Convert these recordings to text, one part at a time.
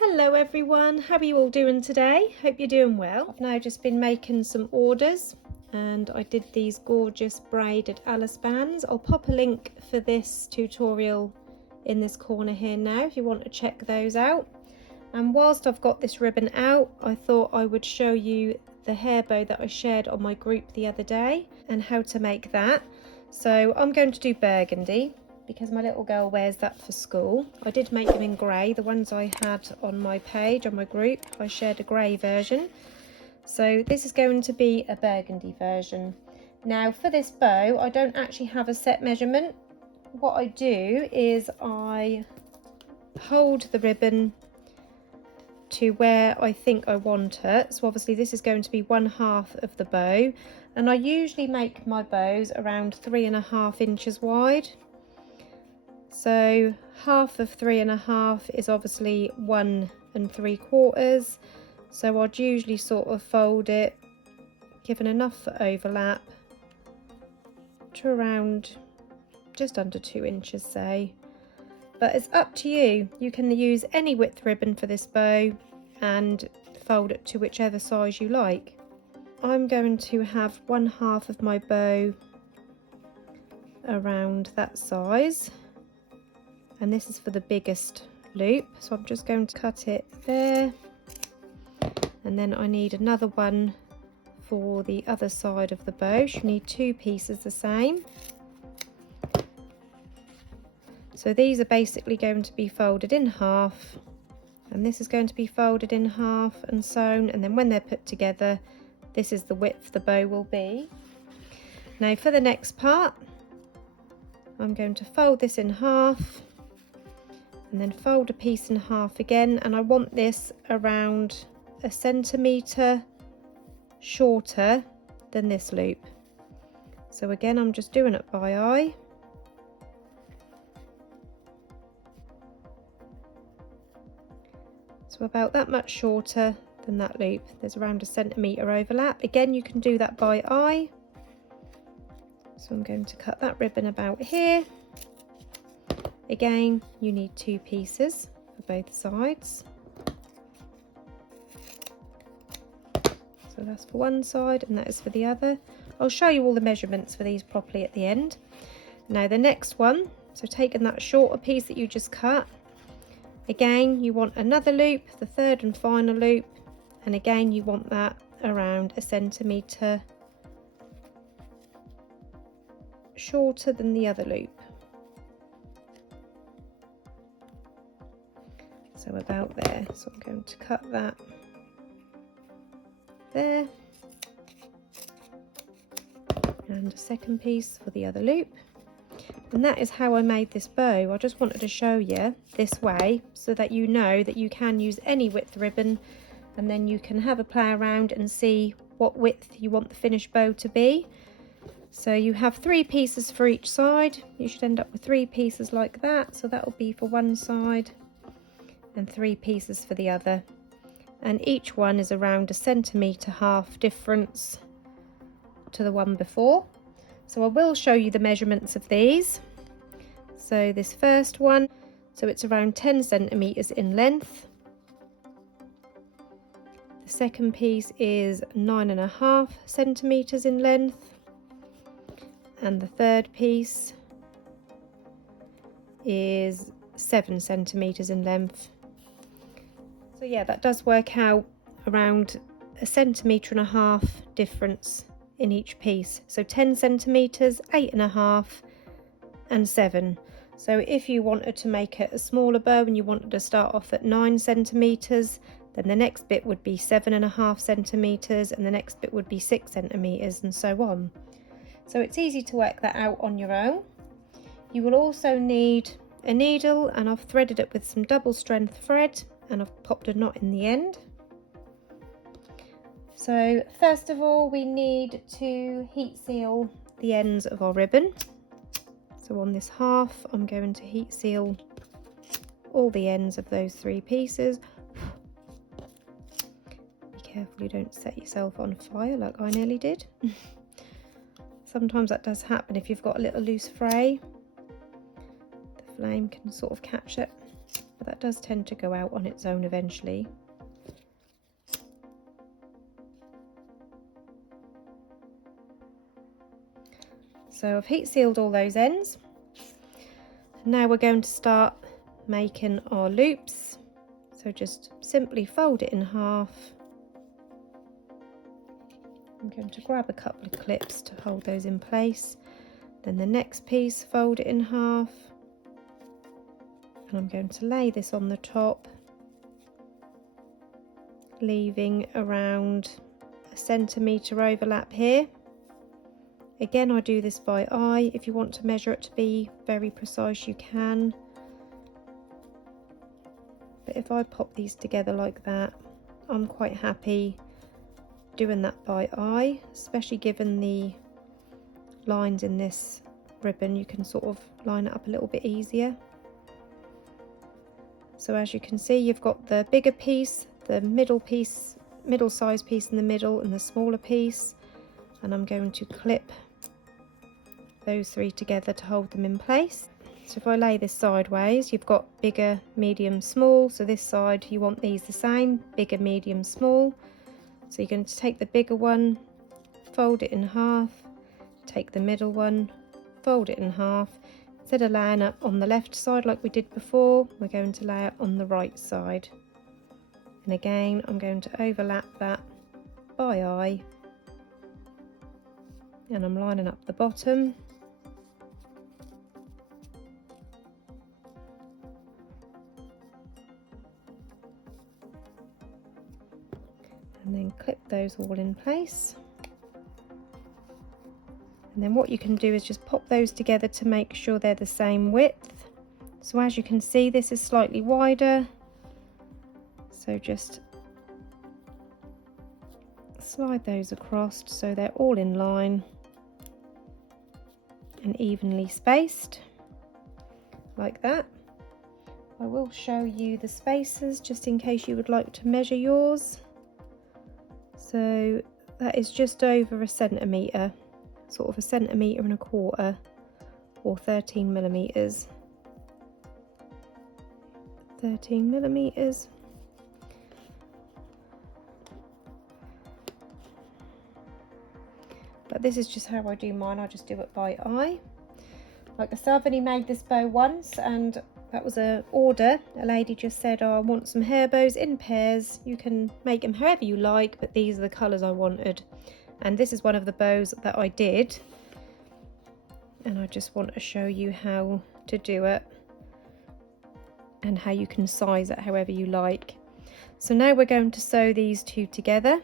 Hello everyone, how are you all doing today? Hope you're doing well. I've now just been making some orders and I did these gorgeous braided Alice bands. I'll pop a link for this tutorial in this corner here now if you want to check those out. And whilst I've got this ribbon out, I thought I would show you the hair bow that I shared on my group the other day and how to make that. So I'm going to do burgundy, because my little girl wears that for school. I did make them in grey. The ones I had on my page, on my group, I shared a grey version. So this is going to be a burgundy version. Now for this bow, I don't actually have a set measurement. What I do is I hold the ribbon to where I think I want it. So obviously this is going to be 1/2 of the bow. And I usually make my bows around 3.5 inches wide. So half of 3.5 is obviously 1 3/4. So I'd usually sort of fold it, given enough overlap, to around just under 2 inches, say. But it's up to you. You can use any width ribbon for this bow and fold it to whichever size you like. I'm going to have 1/2 of my bow around that size. And this is for the biggest loop, so I'm just going to cut it there, and then I need another one for the other side of the bow. You need 2 pieces the same. So these are basically going to be folded in half, and this is going to be folded in half and sewn, and then when they're put together, this is the width the bow will be. Now for the next part, I'm going to fold this in half, and then fold a piece in half again, and I want this around 1 centimetre shorter than this loop. So again, I'm just doing it by eye. So about that much shorter than that loop. There's around 1 centimetre overlap. Again, you can do that by eye. So I'm going to cut that ribbon about here. Again, you need 2 pieces for both sides. So that's for one side and that is for the other. I'll show you all the measurements for these properly at the end. Now the next one, so taking that shorter piece that you just cut, again you want another loop, the third and final loop, and again you want that around 1 centimetre shorter than the other loop. So about there, so I'm going to cut that there, and a second piece for the other loop. And that is how I made this bow. I just wanted to show you this way so that you know that you can use any width ribbon, and then you can have a play around and see what width you want the finished bow to be. So you have 3 pieces for each side. You should end up with 3 pieces like that, so that will be for one side and 3 pieces for the other, and each one is around 1.5 centimetre difference to the one before. So I will show you the measurements of these. So this first one, so it's around 10 centimetres in length. The second piece is 9.5 centimetres in length, and the third piece is 7 centimetres in length. So yeah, that does work out around 1.5 centimetres difference in each piece. So 10 centimetres, 8.5 and 7. So if you wanted to make it a smaller bow and you wanted to start off at 9 centimetres, then the next bit would be 7.5 centimetres, and the next bit would be 6 centimetres, and so on. So it's easy to work that out on your own. You will also need a needle, and I've threaded it with some double strength thread, and I've popped a knot in the end. So first of all, we need to heat seal the ends of our ribbon. So on this half, I'm going to heat seal all the ends of those 3 pieces. Be careful you don't set yourself on fire like I nearly did. Sometimes that does happen if you've got a little loose fray. The flame can sort of catch it. but that does tend to go out on its own eventually. So I've heat sealed all those ends. Now we're going to start making our loops. So just simply fold it in half. I'm going to grab a couple of clips to hold those in place. Then the next piece, fold it in half. And I'm going to lay this on the top, leaving around a centimetre overlap here. Again, I do this by eye. If you want to measure it to be very precise, you can. But if I pop these together like that, I'm quite happy doing that by eye, especially given the lines in this ribbon. You can sort of line it up a little bit easier. So as you can see, you've got the bigger piece, the middle piece, middle size piece in the middle, and the smaller piece. And I'm going to clip those three together to hold them in place. So if I lay this sideways, you've got bigger, medium, small. So this side you want these the same, bigger, medium, small. So you're going to take the bigger one, fold it in half, take the middle one, fold it in half. Instead of laying it on the left side like we did before, we're going to lay it on the right side. And again, I'm going to overlap that by eye. And I'm lining up the bottom. And then clip those all in place. And then what you can do is just pop those together to make sure they're the same width. So as you can see, this is slightly wider. So just slide those across so they're all in line and evenly spaced, like that. I will show you the spaces just in case you would like to measure yours. So that is just over a centimetre, sort of a centimetre and a quarter, or 13 millimetres. 13 millimetres. But this is just how I do mine. I just do it by eye. Like I said, I've only made this bow once, and that was an order. A lady just said, oh, I want some hair bows in pairs. You can make them however you like, but these are the colours I wanted. And this is one of the bows that I did. And I just want to show you how to do it and how you can size it however you like. So now we're going to sew these two together.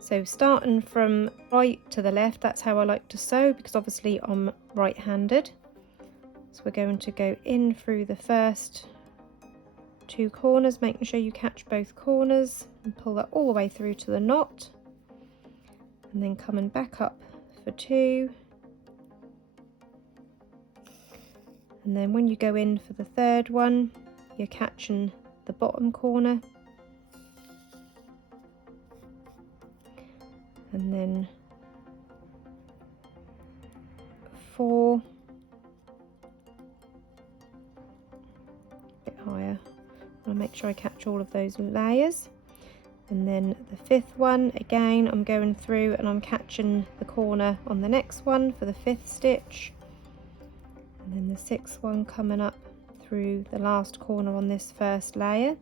So starting from right to the left, that's how I like to sew, because obviously I'm right-handed. So we're going to go in through the first two corners, making sure you catch both corners, and pull that all the way through to the knot. And then coming back up for two. And then when you go in for the third one, you're catching the bottom corner. And then 4, a bit higher. I'll make sure I catch all of those layers. And then the 5th one, again, I'm going through and I'm catching the corner on the next one for the 5th stitch. And then the 6th one coming up through the last corner on this first layer.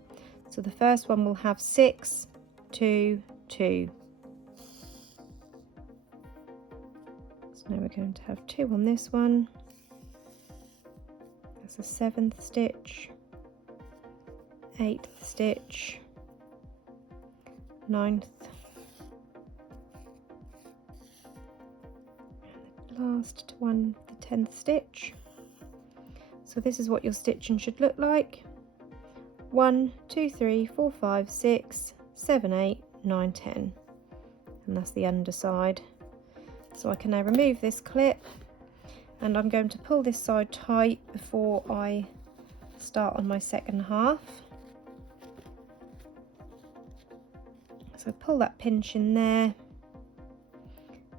So the first one will have 6, 2, 2. So now we're going to have 2 on this one. That's the 7th stitch, 8th stitch, 9th, and the last one, the 10th stitch. So this is what your stitching should look like. 1, 2, 3, 4, 5, 6, 7, 8, 9, 10. And that's the underside. So I can now remove this clip, and I'm going to pull this side tight before I start on my second half. So pull that pinch in there,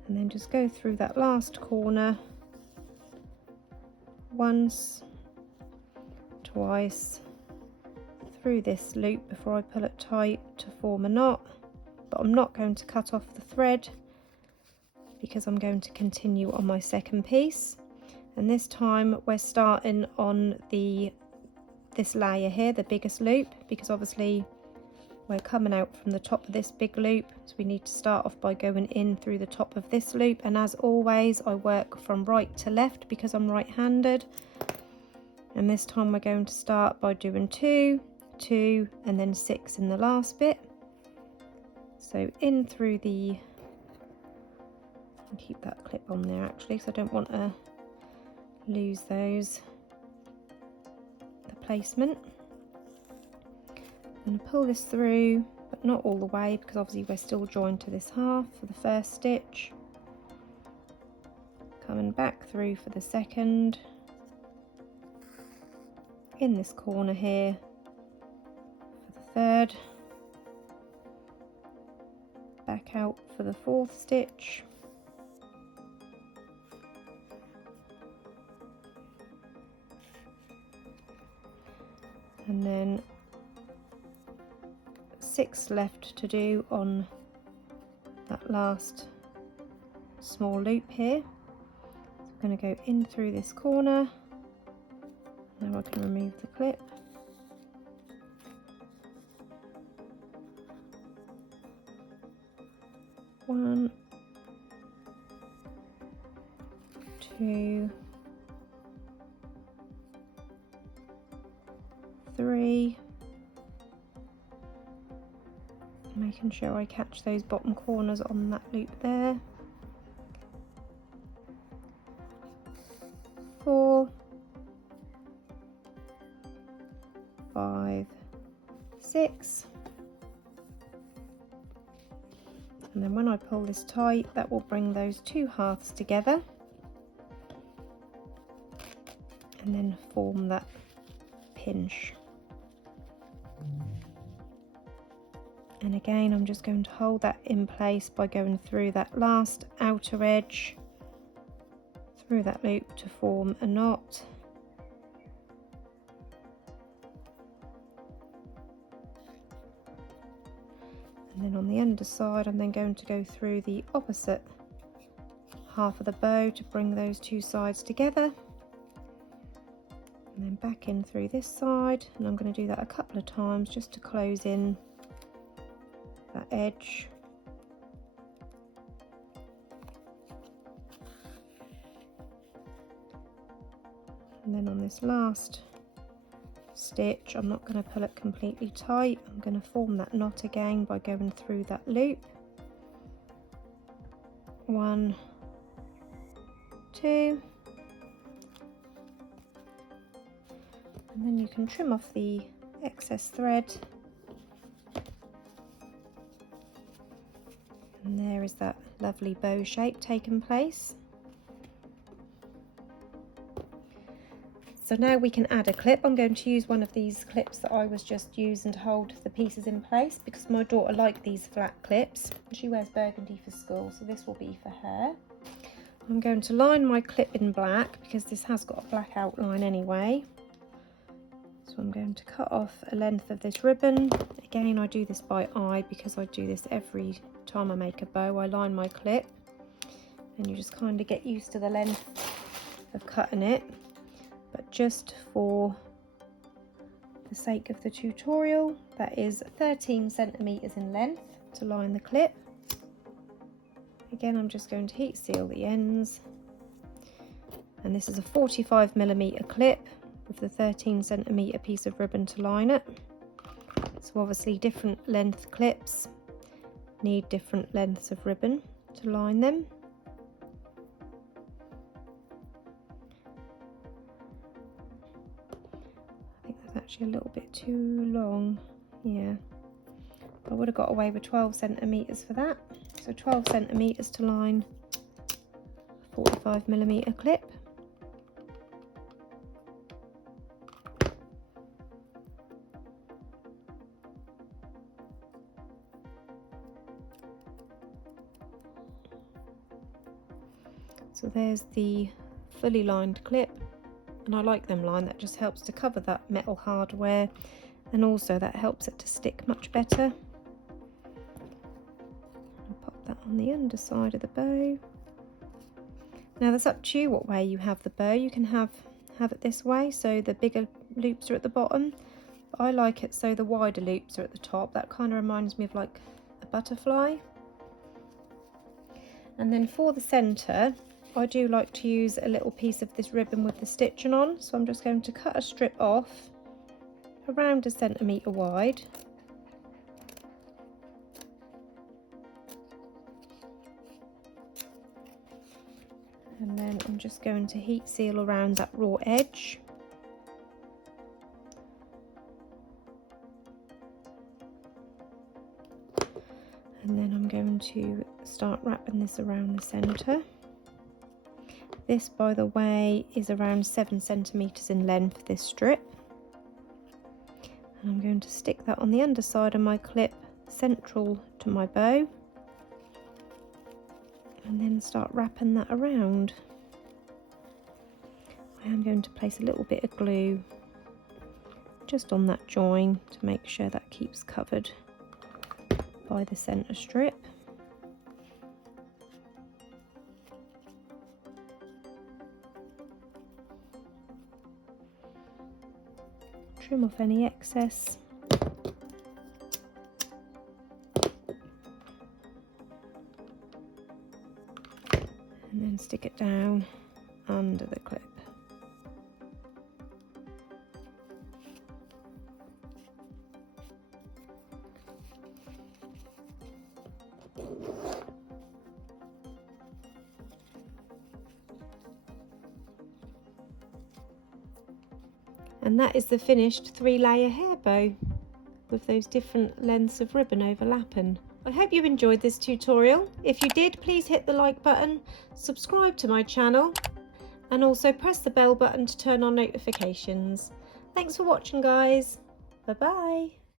and then just go through that last corner once, twice, through this loop before I pull it tight to form a knot, but I'm not going to cut off the thread because I'm going to continue on my second piece. And this time we're starting on this layer here, the biggest loop, because obviously we're coming out from the top of this big loop, so we need to start off by going in through the top of this loop. And as always, I work from right to left because I'm right-handed. And this time we're going to start by doing 2, 2 and then 6 in the last bit. So in through the, I'll keep that clip on there actually because I don't want to lose the placement. I'm going to pull this through, but not all the way because obviously we're still joined to this half for the first stitch. Coming back through for the second. In this corner here for the third. Back out for the fourth stitch. And then 6 left to do on that last small loop here. So I'm going to go in through this corner. Now I can remove the clip. One, 2, 3. Making sure I catch those bottom corners on that loop there. 4, 5, 6. And then when I pull this tight, that will bring those 2 halves together and then form that pinch. And again, I'm just going to hold that in place by going through that last outer edge, through that loop to form a knot. And then on the underside, I'm then going to go through the opposite half of the bow to bring those 2 sides together. And then back in through this side, and I'm going to do that a couple of times just to close in that edge. And then on this last stitch, I'm not going to pull it completely tight. I'm going to form that knot again by going through that loop. 1, 2, and then you can trim off the excess thread. And there is that lovely bow shape taking place. So now we can add a clip. I'm going to use one of these clips that I was just using to hold the pieces in place because my daughter liked these flat clips. She wears burgundy for school, so this will be for her. I'm going to line my clip in black because this has got a black outline anyway. So I'm going to cut off a length of this ribbon. Again, I do this by eye because I do this every time I make a bow. I line my clip and you just kind of get used to the length of cutting it. But just for the sake of the tutorial, that is 13 centimeters in length to line the clip. Again, I'm just going to heat seal the ends, and this is a 45mm clip with the 13 centimeter piece of ribbon to line it. So obviously different length clips need different lengths of ribbon to line them. Actually a little bit too long, yeah. I would have got away with 12 centimeters for that. So 12 centimeters to line a 45mm clip. So there's the fully lined clip. And I like them lined, that just helps to cover that metal hardware and also that helps it to stick much better. I'll pop that on the underside of the bow. Now that's up to you what way you have the bow. You can have it this way, so the bigger loops are at the bottom. But I like it so the wider loops are at the top. That kind of reminds me of like a butterfly. And then for the centre, I do like to use a little piece of this ribbon with the stitching on. So I'm just going to cut a strip off around 1 centimetre wide. And then I'm just going to heat seal around that raw edge. And then I'm going to start wrapping this around the centre. This, by the way, is around 7 centimetres in length, this strip. And I'm going to stick that on the underside of my clip, central to my bow. And then start wrapping that around. I am going to place a little bit of glue just on that join to make sure that keeps covered by the centre strip. Trim off any excess. And then stick it down under the clip. And that is the finished 3-layer hair bow with those different lengths of ribbon overlapping. I hope you enjoyed this tutorial. If you did, please hit the like button, subscribe to my channel, and also press the bell button to turn on notifications. Thanks for watching, guys. Bye bye.